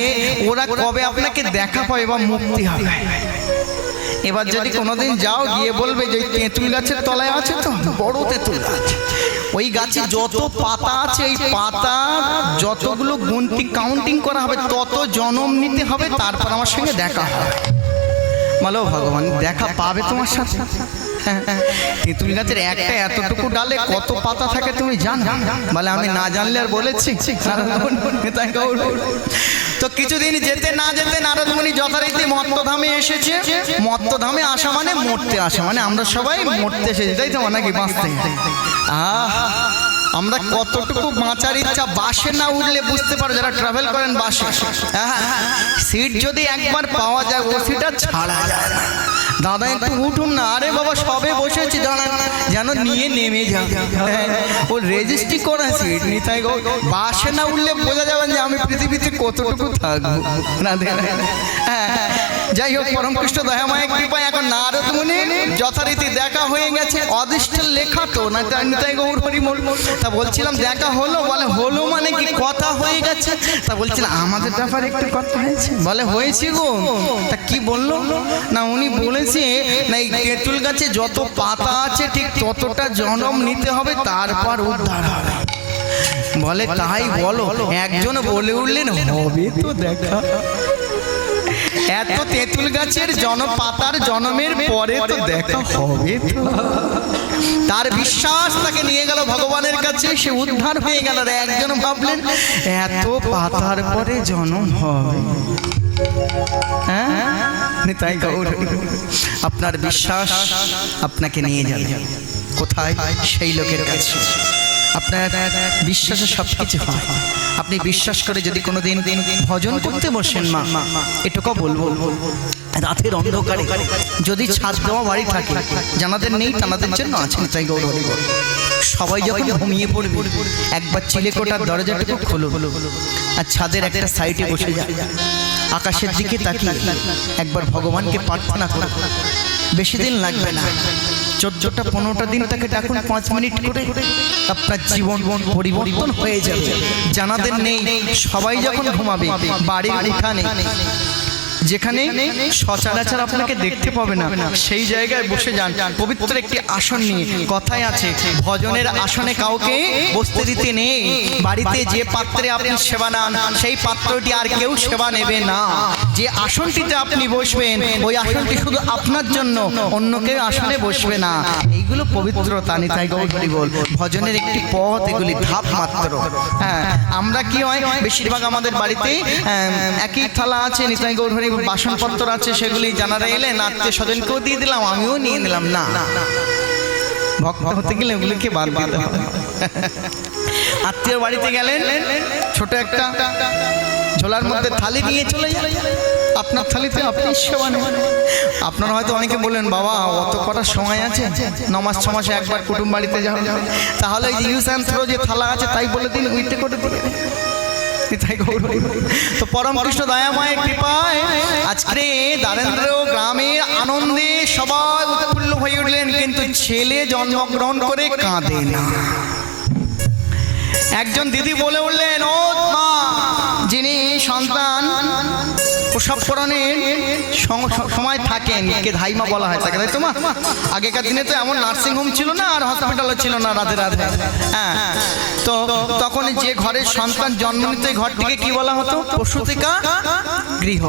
ওরা কবে আপনাকে দেখা পাবে বা মুক্তি হবে। এবার যদি কোনোদিন যাও গিয়ে বলবে যে তেঁতুল গাছের তলায় আছে তো বড় তেঁতুল গাছ, ওই গাছে যত পাতা আছে এই পাতা যতগুলো গুনতি কাউন্টিং করা হবে তত জনম নিতে হবে, তারপর আমার সঙ্গে দেখা হবে। বলো ভগবান দেখা পাবে তোমার সাথে? তেঁতুল গাছের একটা এতটুকু ডালে কত পাতা থাকে তুমি জানো? বলে আমি না জানলে আর বলেছি। তো কিছুদিন যেতে না যেতে নারদ মুনি যথারীতি মর্তধামে এসেছে। মর্তধামে আসা মানে মরতে আসা, মানে আমরা সবাই মরতে এসেছি, তাই তো নাকি বাঁচতে। আমরা কতটুকু বাঁচার ইচ্ছা, বাসে না উঠলে বুঝতে পারো যারা ট্রাভেল করেন বাসে, সিট যদি একবার পাওয়া যায় ও সিট আর ছাড়া যায় না। দাদা একটু উঠুন না। আরে বাবা সবে বসেছি দাঁড়ান, যেন নিয়ে নেমে যাবে। ও রেজিস্ট্রি করা সিট। নিতাই গো বাসে না উঠলে বোঝা যাবে যে আমি পৃথিবীতে কতটুকু থাকবো না। যাই হোক পরম কৃষ্ণ দয়াময় কৃপায় এখন নারদ মুনি যথারীতি দেখা হয়ে গেছে। অদৃষ্টের লেখা তো না, নিতাই গৌর হরি বল। তা বলছিলাম দেখা হলো? বলে হলো মানে কি কথা হয়ে গেছে? তা বলছিলাম আমাদের ব্যাপারে একটু কথা হয়েছে। বলে হয়েছে গো। তা কি বললো? না উনি বলেছে না এই তেঁতুল গাছে যত পাতা আছে ঠিক ততটা জনম নিতে হবে, তারপর উদ্ধার হবে। বলে তাই বলো? একজন বলে উঠলেন হবে তো দেখা। এত তেঁতুল গাছের পাতার জন্মের পরে তো দেখা হবে। তার বিশ্বাস তাকে নিয়ে গেল ভগবানের কাছে, সে উদ্ধার হয়ে গেল। একজন ভাবলেন এত পাতার পরে জন্ম হবে। তাই আপনার বিশ্বাস আপনাকে নিয়ে যাবে কোথায়? সেই লোকের কাছে। আপনার বিশ্বাসে সব কিছু হয়। আপনি বিশ্বাস করে যদি কোনোদিন ভজন করতে বসেন, মা এটুকু বলবো, রাতের অন্ধকারে যদি ছাদ দেওয়া বাড়ি থাকে, জানাদের নেই তানাদের জন্য আছেন, তাই গৌর হরি বল। সবাই যখন ঘুমিয়ে পড়বে একবার চিলেকোঠার দরজাটুকু খোলো, আর ছাদের একটা সাইডে বসে যায়, আকাশের দিকে তাকিয়ে একবার ভগবানকে প্রার্থনা করো। বেশি দিন লাগবে না, 14টা 15টা দিন তাকে ডাকুন, 5 মিনিট করে আপনার জীবন পরিবর্তন হয়ে যাবে। জানাদের নেই সবাই যখন ঘুমাবে বাড়ির উঠানে যেখানে সচরাচর আপনাকে দেখতে পাবে না, সেই জায়গায় বসে যান পবিত্র একটি আসন নিয়ে। কথায় আছে ভজনের আসনে কাউকে বসতে দিতে নেই। বাড়িতে যে পাত্রে আপনি সেবা নেন সেই পাত্রটি আর কেউ সেবা নেবে না। যে আসনটিতে আপনি বসবেন ওই আসনটি শুধু আপনার জন্য, অন্য কেউ আসনে বসবে না। এইগুলো পবিত্রতা। নিতাই গৌর হরি বল। ভজনের একটি পথ, এগুলি ধাপ মাত্র। আমরা কি হয় বেশিরভাগ আমাদের বাড়িতে একই থালা আছে, নিতাই গৌর হরি বাসনপত্র আছে, সেগুলি জানারা এলেন আত্মীয় স্বজনকেও দিয়ে দিলাম, আমিও নিয়ে নিলাম। না, ভক্ত হতে গেলে ওগুলিকে বাদ দিতে হবে। আত্মীয় বাড়িতে গেলেন, ছোট একটা ঝোলার মধ্যে থালি নিয়ে চলে যান, আপনার থালিতে আপনি সেবা নেন। আপনারা হয়তো অনেকে বললেন বাবা অত করার সময় আছে, 9 মাস 6 মাসে একবার কুটুম বাড়িতে যাও, তাহলে ইউজ অ্যান্ড থ্রো যে থালা আছে তাই বলে দিন, উইতে করে দিন। তো পরম কৃষ্ণ দয়াময়ের কৃপায় আজকে দ্বারেন্দ্র গ্রামের আনন্দে সবাই উৎফুল্ল হয়ে উঠলেন, কিন্তু ছেলে জন্মগ্রহণ করে কাঁদে না। একজন দিদি বলে উঠলেন, ও মা, যিনি সন্তান প্রসব করানোর সময় থাকেন, কে ধাইমা বলা হয় তাকে, তাই তো মা? আগেকার দিনে তো এমন নার্সিং হোম ছিল না, আর হসপিটালও ছিল না। রাধে রাধে। হ্যাঁ, তো তখন যে ঘরের সন্তান জন্ম নিত এই ঘরটিকে কি বলা হতো? প্রসূতিকা গৃহ।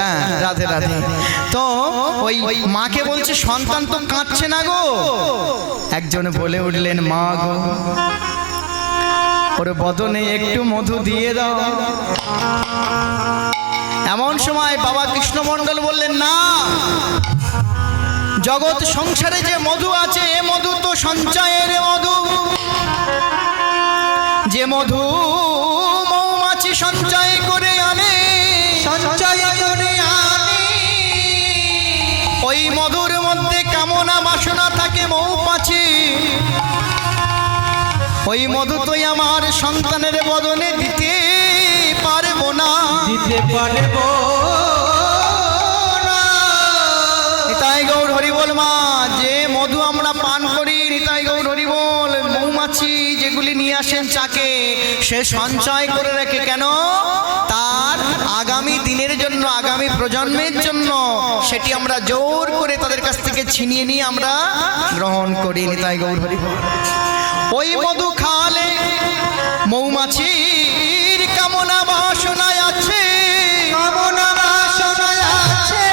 হ্যাঁ, রাধে রাধে। তো ওই মাকে বলছে সন্তান তো কাঁদছে না গো। একজনে বলে উঠলেন, মা গো, ওর বদনে একটু মধু দিয়ে দাও। এমন সময় বাবা কৃষ্ণমণ্ডল বললেন, না, জগৎ সংসারে যে মধু আছে এ মধু তো সঞ্চয়ের মধু। যে মধু মৌমাছি সঞ্চয় করে আনে, সঞ্চয় করে আনে, ওই মধুর মধ্যে কামনা বাসনা থাকে মৌমাছি। ওই মধু তো আমার সন্তানের বদনে দিতে পারবো না, দিতে পারবো না। নিতাই গৌর হরি বল। মা, যে মধু আমরা পান করি, নিতাই গৌর হরি বল, মৌমাছি যেগুলি নিয়ে আসেন চাকে, সে সঞ্চয় করে রাখে কেন? তার আগামী দিনের জন্য, আগামী প্রজন্মের জন্য। সেটি আমরা জোর করে তাদের কাছ থেকে ছিনিয়ে নিয়ে আমরা গ্রহণ করি। নিতাই গৌর হরি বল। ওই মধু খালে মৌমাছির কামনা বাসনায় আছে, কামনা বাসনায় আছে।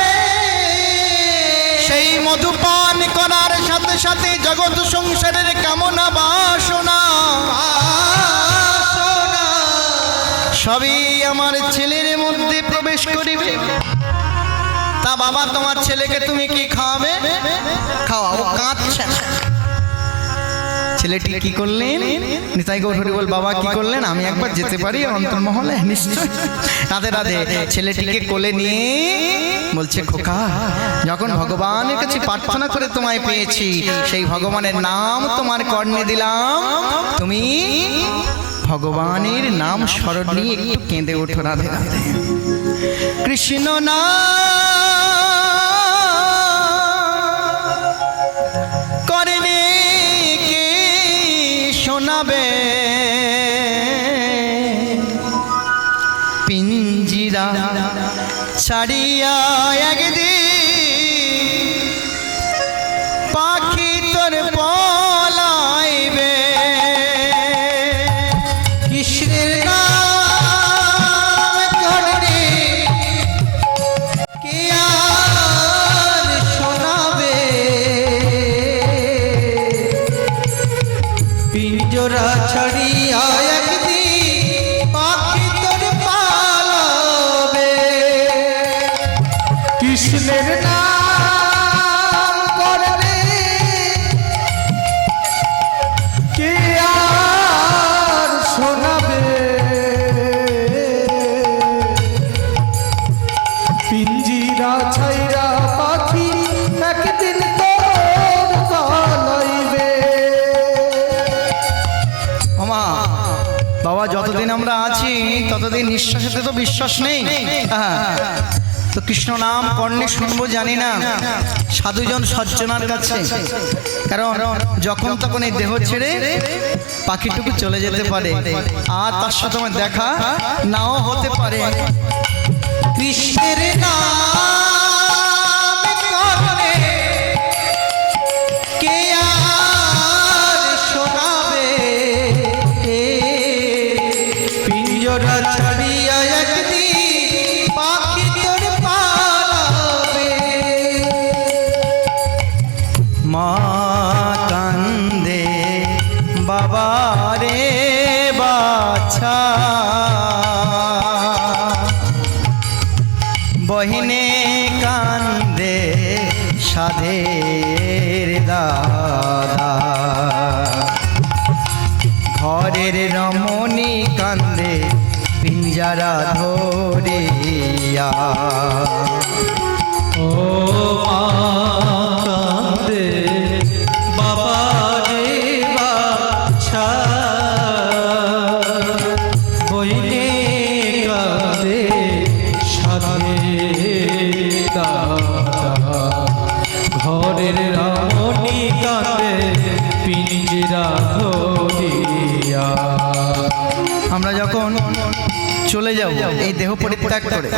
সেই মধু পান করার সাথে সাথে জগৎ সংসারের কামনা বাসনা সবই আমার ছেলের মধ্যে প্রবেশ করিবে। তা বাবা, তোমার ছেলেকে তুমি কি খাওয়াবে? খাওয়াও। কাঁদছে না। ছেলেটি কি করলেন? নিতাই গৌর হরি বল। বাবা কি করলেন? আমি একবার যেতে পারি অন্তর্মহলে? নিশ্চয়। রাধে রাধে। ছেলেটিকে কোলে নিয়ে বলছে, খোকা, যখন ভগবানের কাছে প্রার্থনা করে তোমায় পেয়েছি, সেই ভগবানের নাম তোমার কর্ণে দিলাম, তুমি ভগবানের নাম স্মরণ নিয়ে একটু কেঁদে ওঠো। রাধে রাধে। কৃষ্ণ নাম কর্ণে কে শোনাবে, পিঞ্জিরা ছাড়িয়া একদিন পাখি তোর পলাইবে। কৃষ্ণের নাম করলে কে আর শোনাবে, পিঞ্জরা ছাড়িয়া একদিন পাখি তোর পালাবে। কৃষ্ণের নাম করলে কে আর শোনাবে, পিঞ্জিরা ছাইরা পাখি একদিন তোর পালাইবে। আমা বাবা, যতদিন আমরা আছি ততদিন নিঃশ্বাসেতে তো বিশ্বাস নেই। হ্যাঁ, তো কৃষ্ণ নাম কর্ণে শুনবো জানি না, সাধুজন সজ্জনার কাছে। কারণ যখন তখন এই দেহ ছেড়ে পাখিটুকু চলে যেতে পারে, আর তার সাথে আমার দেখা নাও হতে পারে। কৃষ্ণের নাম করলে কে আর শোনাবে, পিঞ্জরা ছাড়িয়া একদিন পাখি তোর পালাবে। মা কান্দে বাবা রে বাছা, বহিনে কান্দে সাধের দাদা, ঘরের রমণী কান্দে পিঞ্জারা ধরিয়া। ও মা কান্দে বাবা রে বাছা, বইনে কান্দে সাধে দাদা, ঘরের রামণী কান্দে পিঞ্জিরা ধরিয়া। আমরা যখন চলে যাব, এই দেহ পরিত্যাগ পরিত্যাগ করে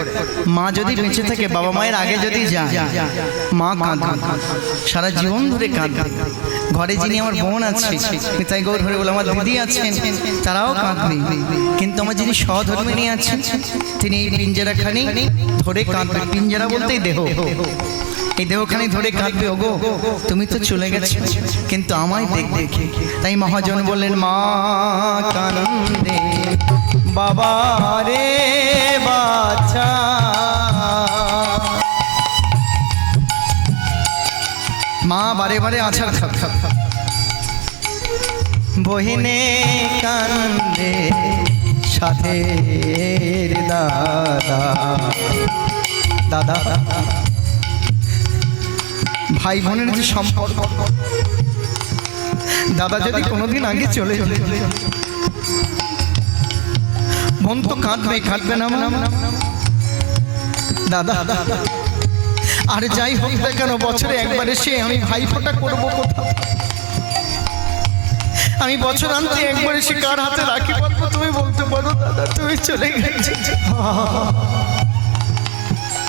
মা যদি বেঁচে থাকে, বাবা মায়ের আগে যদি যায়, মা কাঁদবে, সারা জীবন ধরে কাঁদবে। ঘরে যিনি আমার বোন আছে, তাই গৌর হরে বলে আমার দিদি আছেন, তারাও কাঁদবে। কিন্তু আমার যিনি সহধর্মিণী আছেন, তিনি এই পিঞ্জরাখানি ধরে কাঁদবে। পিঞ্জরা বলতেই দেহ, এই দেহখানি ধরে কাঁদবে, ওগো তুমি তো চলে গেছো, কিন্তু আমায় দেখবে কে? তাই মহাজন বললেন, মা কান্দে বাবা রে বাছা, মা বারে বারে আছাড় খা, বহিনে কান্দে সাথে দাদা, দাদা ভাই বোনের যে সম্পর্ক, দাদা যদি কোনোদিন আগে চলে যাবে, বোন তো কাঁদবে, কাঁদবে না দাদা? আর যাই হোক না কেন, বছরে একবার এসে আমি ভাই ফোঁটা করবো কোথাও? আমি বছর আনতে একবার এসে কার হাতে রাখি পারবো? তুমি বলতে পারো দাদা তুমি চলে গেছে।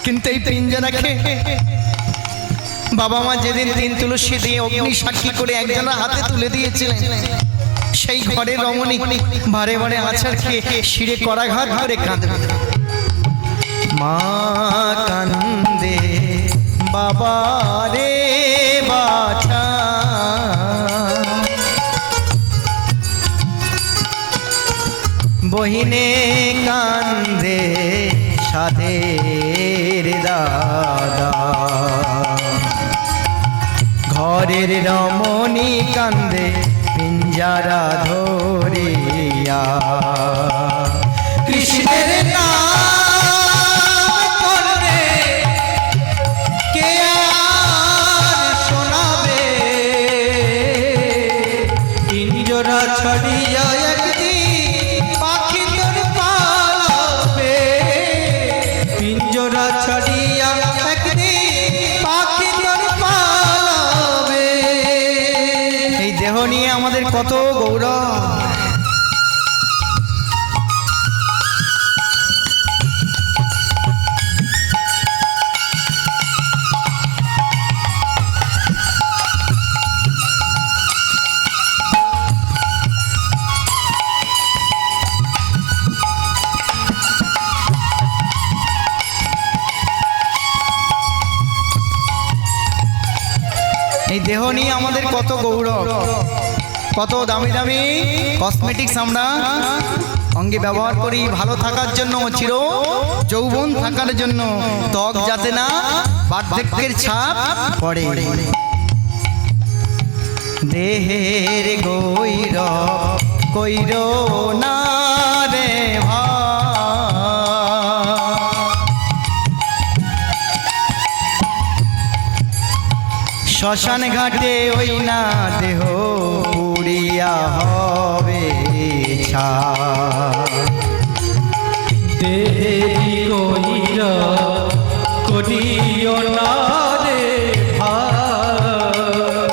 কিন্তু এই পিঞ্জরাকে বাবা মা যেদিন তিন তুলসী দিয়ে অগ্নি সাক্ষী করে একজনের হাতে তুলে দিয়েছিলেন, সেই ঘরের রমণী বারে বারে আছাড় খেয়ে শিরে করাঘাত করে কাঁদবে। মা কান্দে বাবা রে বাছা, বহিনে কান্দে সাধের দাদা, ঘরের রমণী কান্দে পিঞ্জরা ধরিয়া, কৃষ্ণের নাম করলে কে আর শোনাবে, পিঞ্জরা ছাড়িয়া একদিন পাখি তোর পালাবে, পিঞ্জরা ছাড়িয়া একদিন পাখি তোর পালাবে। এই দেহ নিয়ে আমাদের কত গৌরব। এই দেহ নিয়ে আমাদের কত গৌরব, কত দামি দামি কসমেটিক্স আমরা অঙ্গে ব্যবহার করি ভালো থাকার জন্য, চির যৌবন থাকার জন্য, ত্বক যাতে না বার্ধক্যের ছাপ পড়ে। দেহের গৌরব কইর না রে শ্মশান ঘাটে ওই না দেহ পুড়িয়া হবে ছা, দেহেরি কইরা করিও না রে ভাই,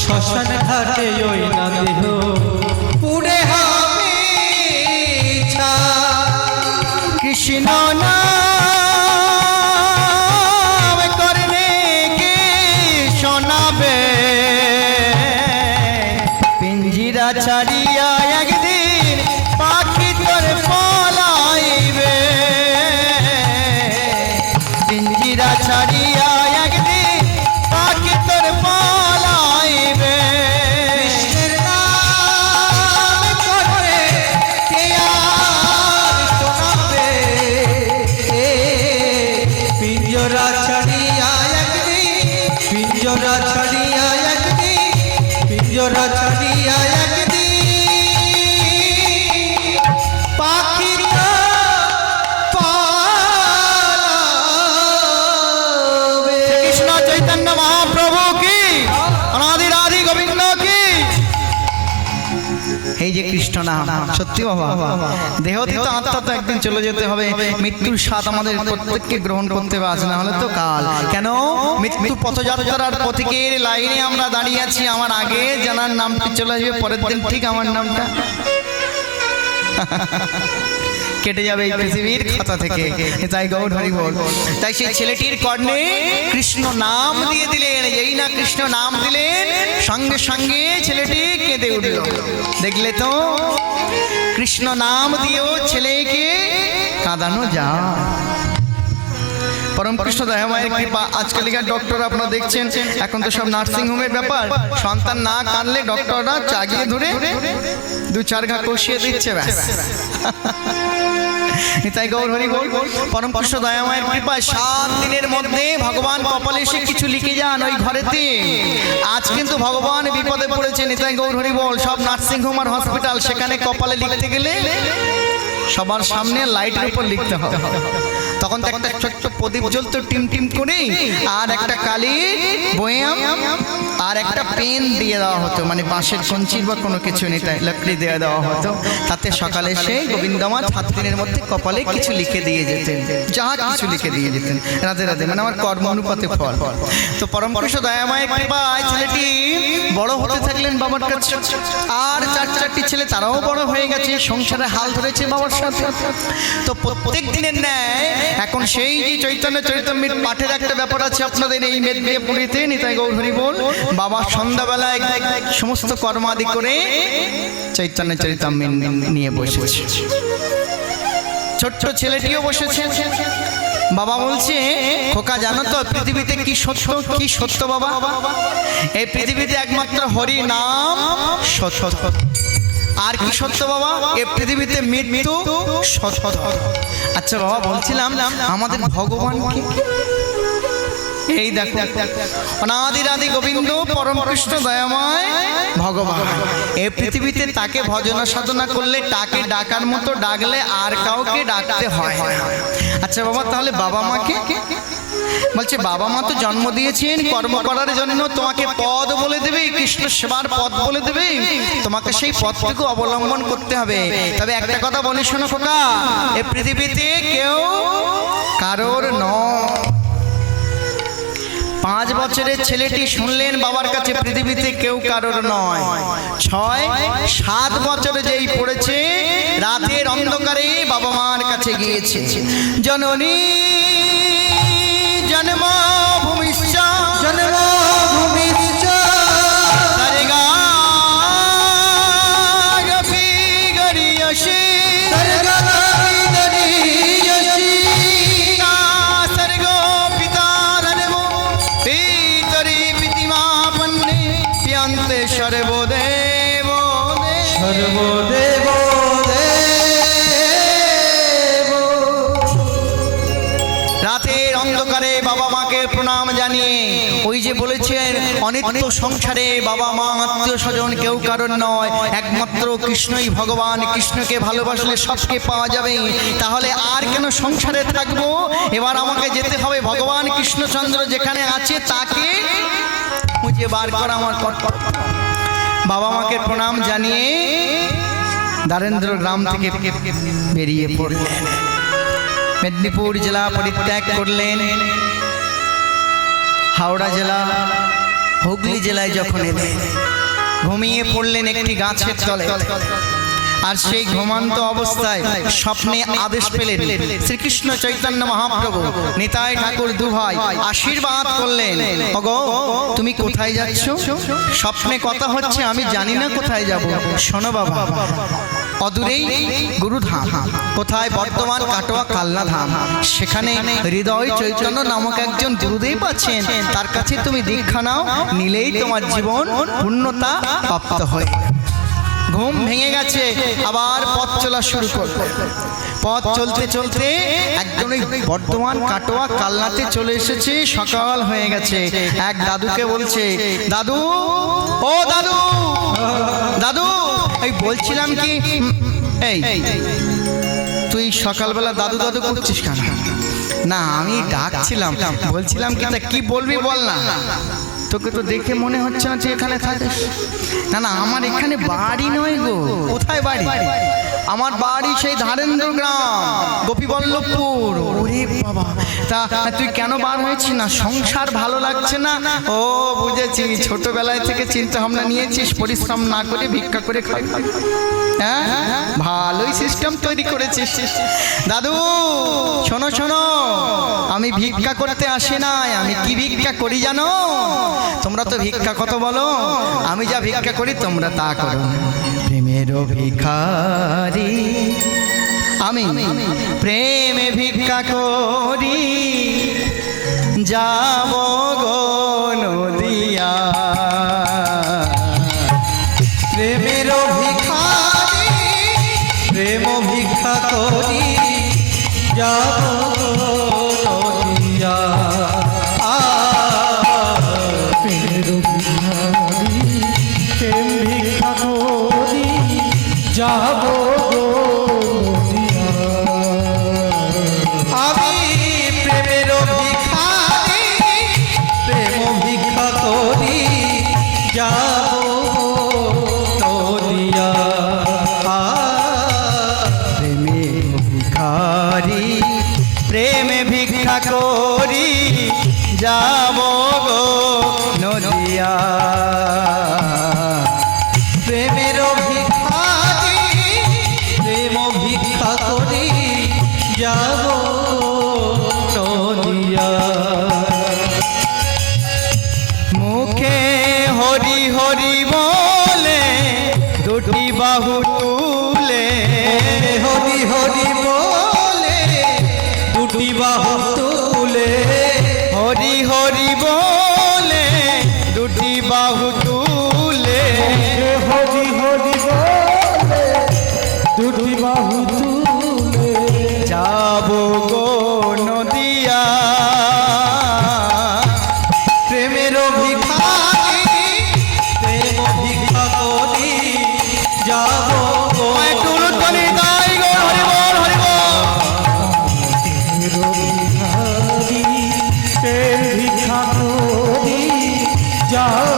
শ্মশান ঘাটে ওই না দেহ পুড়ে হবে ছাই। কৃষ্ণ নাম করনে কে শোনাবে, পিঞ্জিরা ছাড়িয়া একদিন পাখি তোর পলাইবে, পিঞ্জিরা ছাড়িয়া একদিন পাখি তোর পলাইবে। কৃষ্ণের নাম করে কে আর শোনাবে, পিঞ্জরা ছাড়িয়া একদিন, পিঞ্জরা ছাড়িয়া একদিন, পিঞ্জরা ছাড়িয়া একদিন পাখি পালাবে। কৃষ্ণ চৈতন্য মহাপ্রভু কি, অনাদি রাধি গোবিন্দ কি। এই যে কৃষ্ণ নাম, সত্যি বাবা দেহতীত আত্মা তো একদিন চলে যেতে হবে, মৃত্যুর স্বাদ আমাদের প্রত্যেককে গ্রহণ করতে হবে, আজ না হলে তো কাল। কেন মৃত্যু পথযাত্রার পথিকের লাইনে আমরা দাঁড়িয়ে আছি, আমার আগে জানার নামটি চলে আসবে পরের দিন ঠিক আমার নামটা। কেটে যাবে এই পৃথিবীর খাতা থেকে। তাই গৌর হরি বল। তাই সেই ছেলেটির কর্ণে কৃষ্ণ নাম দিয়ে দিলেন। এই না কৃষ্ণ নাম দিলেন, সঙ্গে সঙ্গে ছেলেটি কেঁদে উঠল। দেখলে তো, কৃষ্ণ নাম দিয়েও ছেলেকে কাঁদানো যায়। পরম কৃষ্ণ দয়াময়ের কৃপা। আজকালকার ডক্টর আপনারা দেখছেন, এখন তো সব নার্সিং হোমের ব্যাপার, সন্তান না কাঁদলে ডক্টররা চাগিয়ে ধরে 2-4 ঘা কষিয়ে দিচ্ছে, ব্যাস। তাই গৌর হরি বল। পরম কৃষ্ণ দয়াময়ের কৃপায় 7 দিনের মধ্যে ভগবান কপালে এসে কিছু লিখে যান ওই ঘরেতে। আজ কিন্তু ভগবান বিপদে পড়েছেন। তাই গৌর হরি বল। সব নার্সিং হোম আর হসপিটাল, সেখানে কপালে লিখতে গেলে সবার সামনে লাইটের উপর লিখতে হবে। তখন তো একটা ছোট্ট প্রদীপ জ্বলতো টিম টিম করে, আর একটা কালি বয়াম আর একটা পেন দিয়ে দেওয়া হতো, মানে বাঁশের কঞ্চির বা কোনো কিছু নেই, তাই লকড়ি দিয়ে দেওয়া হতো। তাতে সকালে এসে গোবিন্দমা 7 দিনের মধ্যে কপালে কিছু লিখে দিয়ে যেতেন, যা কিছু লিখে দিয়ে যেতেন। রাধে রাধে, মানে আমার কর্ম অনুপাতে ফল। তো পরম কৃষ্ণ দয়াময়ের কৃপায় ছেলেটি বড় হতে থাকলেন বাবার কাছে। আর 4টি ছেলে, তারাও বড় হয়ে গেছে, সংসারে হাল ধরেছে বাবার সাথে। তো প্রত্যেক দিনের ন্যায় এখন সেই যে চৈতন্য চরিতামৃত পাঠের একটা ব্যাপার আছে আপনাদের এই মেদিনীপুরেতে। নিতাই গৌর হরি বল। বাবা সন্ধ্যাবেলায় সমস্ত কর্মাদি করে চৈতন্য চরিতামৃত নিয়ে বসেছে। ছোট্ট ছেলেটিও বসেছে। বাবা বলছে, খোকা জানো তো পৃথিবীতে কি সত্য? কি সত্য বাবা? এই পৃথিবীতে একমাত্র হরি নাম সত্য। আর কি সত্য বাবা? এই পৃথিবীতে মৃত্যু সত্য। আচ্ছা বাবা, বলছিলাম আমাদের ভগবান কি? এই দেখো, অনাদিরাদি গোবিন্দ পরম কৃষ্ণ দয়াময় ভগবান। এই পৃথিবীতে তাকে ভজনা সাধনা করলে, তাকে ডাকার মতো ডাকলে আর কাউকে ডাকতে হয়। আচ্ছা বাবা, তাহলে বাবা মাকে? বলছে বাবা মা তো জন্ম দিয়েছেন কর্ম করার জন্য, তোমাকে পদ বলে দেবে, কৃষ্ণ সেবার পদ বলে দেবে, তোমাকে সেই পথটুকু অবলম্বন করতে হবে। তবে একটা কথা বলি শোনো খোকা, এই পৃথিবীতে কেউ কারোর নয়। 5 বছরের ছেলেটি শুনলেন বাবার কাছে পৃথিবীতে কেউ কারোর নয়। 6-7 বছরে যেই পড়েছে, রাতের অন্ধকারে বাবা মার কাছে গিয়েছে। জননী জন্মভূমিশ্চ জন্মভূমিশ্চ সরেগা গপি গরিয়সি সর্গগামি গরীয়সি সর্গো পিতা ধর্মো পিতরি পিতিমাপন্নে প্রিয়ন্তে সর্বদেব সর্বদেব রাতের অন্ধকারে বাবা মাকে প্রণাম জানিয়ে, ওই যে বলেছেন অনিত্য সংসারে বাবা মা আত্মীয় স্বজন কেউ কারণ নয়, একমাত্র কৃষ্ণই ভগবান। কৃষ্ণকে ভালোবাসলে সবকে পাওয়া যাবে। তাহলে আর কেন সংসারে থাকবো? এবার আমাকে যেতে হবে ভগবান কৃষ্ণচন্দ্র যেখানে আছে তাকে খুঁজে বার করা আমার কর্তব্য। বাবা মাকে প্রণাম জানিয়ে দ্বারেন্দ্র গ্রাম থেকে বেরিয়ে পড়লেন। মেদিনীপুর জেলা পরিত্যাগ করলেন। হাওড়া জেলা, হুগলি জেলায় যখন এলেন, ঘুমিয়ে পড়লেন একটি গাছের তলে। আর সেই ঘুমন্ত অবস্থায় স্বপ্নে আদেশ পেলেন শ্রীকৃষ্ণ চৈতন্য মহাপ্রভু। নিতাই ঠাকুর দুভাই আশীর্বাদ করলেন, ওগো তুমি কোথায় যাচ্ছ? স্বপ্নে কথা হচ্ছে, আমি জানি না কোথায় যাব। শোনো বাবা, অদূরেই গুরুধাম। কোথায়? বর্ধমান কাটোয়া কালনা ধাম। সেখানে হৃদয় চৈতন্য নামক একজন গুরুদেব আছেন, তার কাছে তুমি দীক্ষা নাও, নিলেই তোমার জীবন পূর্ণতা প্রাপ্ত হয়। ঘুম ভেঙে গেছে, আবার পথ চলা শুরু করবে। পথ চলতে চলতে একদম বর্ধমান কাটোয়া কালনাতে চলে এসেছে। সকাল হয়ে গেছে। এক দাদুকে বলছে, দাদু, ও দাদু, দাদু, এই বলছিলাম কি, এই তুই সকালবেলা দাদু দাদু করছিস কেন? না আমি ডাকছিলাম, বলছিলাম কি, তা কি বলবি বল না। তোকে তো দেখে মনে হচ্ছে না যে এখানে থাকিস। না না, আমার এখানে বাড়ি নয় গো। কোথায় বাড়ি? আমার বাড়ি সেই ধারেন্দ্র গ্রাম, গোপীবল্লভপুর। ওরে বাবা, তা তুই কেন বার হয়েছিস? না সংসার ভালো লাগছে না। ও বুঝেছি, ছোটবেলায় থেকে চিন্তা ভাবনা নিয়েছিস পরিশ্রম না করে ভিক্ষা করে খাই। হ্যাঁ, ভালোই সিস্টেম তৈরি করেছিস। দাদু শোনো শোনো, আমি ভিক্ষা করতে আসি নাই। আমি কি ভিক্ষা করি জানো? তোমরা তো ভিক্ষা কত বলো, আমি যা ভিক্ষা করি তোমরা তা করো। প্রেমের ভিখারি আমি, প্রেমে ভিক্ষা করি, যাব গো নদিয়া। প্রেমের ভিখারি প্রেম ভিক্ষা করি যাব নদিয়া। প্রেমের ভিখারি প্রেম ভিক্ষা করি যাব গো নদিয়া। আমি প্রেমের ভিখারি প্রেম ভিক্ষা করি যাব নদিয়া। প্রেমে ভিখারি প্রেমে ভিক্ষা করি, যাব গো নদিয়া। প্রেমের ভিখারি প্রেম ভিক্ষা করি যাব নদিয়া। মুখে হরি হরি বলে, দুটি বাহু তুলে, হরি হরি বলে দুটি বাহু তুলে, হরি হরি বলে, দুটি বাহু তুলে, এ হরি হরি বলে দুটি বাহু তুলে যাব গো নদিয়া। প্রেমের ভিখারি প্রেম ভিক্ষা করি যাব একটু উলুধ্বনি গাই গো, হরি বল হরি বল। ভিখারি প্রেম ভিক্ষা করি যাব